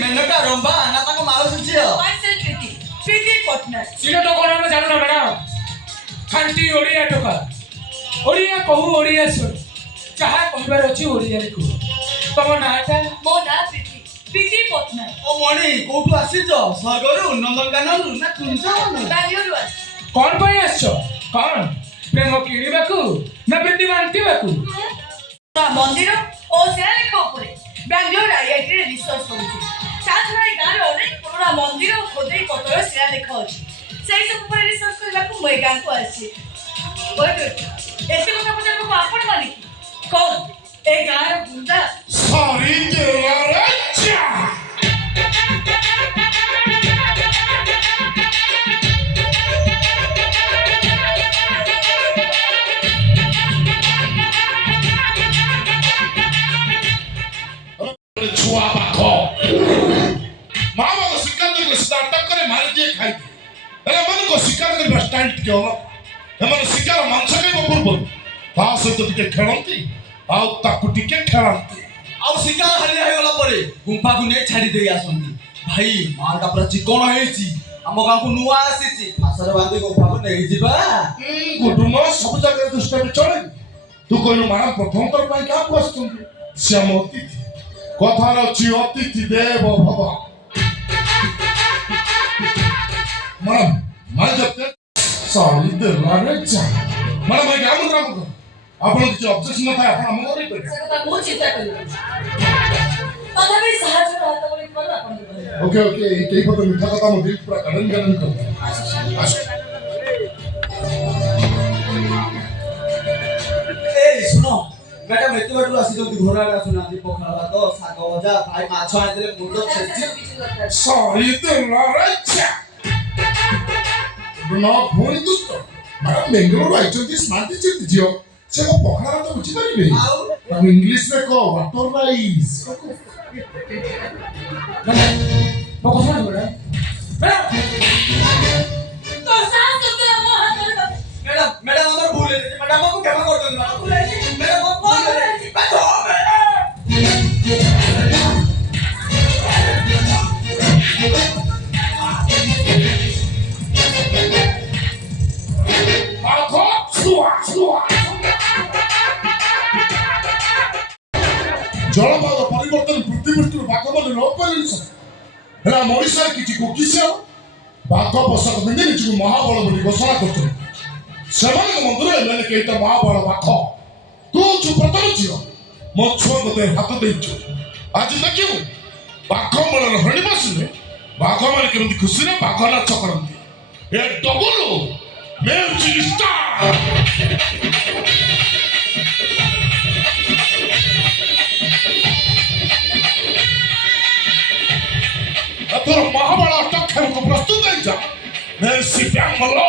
मेनका रंबा ना ताको माउसी छियो पार्सल प्रीति पार्टनर सीना तो कोन में जानो ना मैडम खांटी ओडिया टोका ओडिया कहू ओडिया सुन चाहा कहबार अछि ओडिया रे कहू तम नाटा मो ना प्रीति पार्टनर ओ मणि कोठु आसीचो सागरु नंदनकानन ना कुंजन बेंगलुरु आस कोन पय आछो कोन प्रेम किणीबाकू ना बेटी बांटीबाकू मंदिर ओ सेरा लेखा उपरे बेंगलुरु आईआईटी रे रिसर्च करूची साथराई गाँव अनेक पुराना मंदिर और खोदई पतर सेरा लेखा अछि सेही सब पर रिसर्च करबाकू मई गाँ को आसी ओए एते কথা পচার को आपन माने की कौन ए गाँ रे गुंडा सॉरी देवारा चा छुआ बाको मामा को शिकार को स्टार्टअप करे मार दिए खाई अरे मन को शिकार कर स्टाइल क्यों एमन शिकार मांस के पूर्व ता सहित टिके खेलंती आउ ताकु टिके खेलंती आउ शिकार हरिया हे गला परे गुंफा को ने छाडी देई आसंती भाई मार का पूरा चिकन हेची हम गां को नुआ आसीची फासर बांधी गुंफा को नेई जिबा गुडुमा सब जगह दुष्ट में चले तू कोन मारा प्रथम तर पई का क्वेश्चन श्यामती कथार अछि अतिथि देव भव मन मन जब सॉरी देवारे चा मन भाई क्या मंत्र को आपण किछ ऑब्जेक्शन था आपण हम करि पे से कथा बहुत चिंता करू तथा भी साहस रहत बोली कर अपन ओके ओके कई पता मीठा कथा मो दिल पूरा गलन गलन कर ए सुनो बेटा मेते बाटू आसी जल्दी घोड़ा का सुना दी पोखरा तो साग भजा भाई माछ आइले मुंडो छेची सॉरी देवारे चा ना फोन दुष्ट मारा बेंगलुरु आइचंती स्मार्ट टीचर जियो से को पखरा तो बुझी परिबे हम इंग्लिश में को वाटर राइस बकस ना बोला तो सास तो तेरा मुंह हाथ कर मैडम मैडम हमर भूल है मैडम को क्षमा कर दो मैडम को कॉल कर बैठो आखो सुआ सुआ जलवायु परिवर्तन पृथ्वी बाघमन लोप कलिस हेला मरिसार किछि कोकिस बाघ पोषक बिंदे निजु महाबल बोली घोषणा करथुन सेमान मंदिर एमने केत महाबल बाघ तू चुप कर जियो मो छुआ मते हाथ देइछु आज देखियो बाघ मन हणी बसने बाघ माने केमति खुशी रे बाघ नाच करंती ए डबल म्यूजिक स्टार अतुर महाबल अटक खेल को प्रस्तुत है जा मैं सिप्यांगलो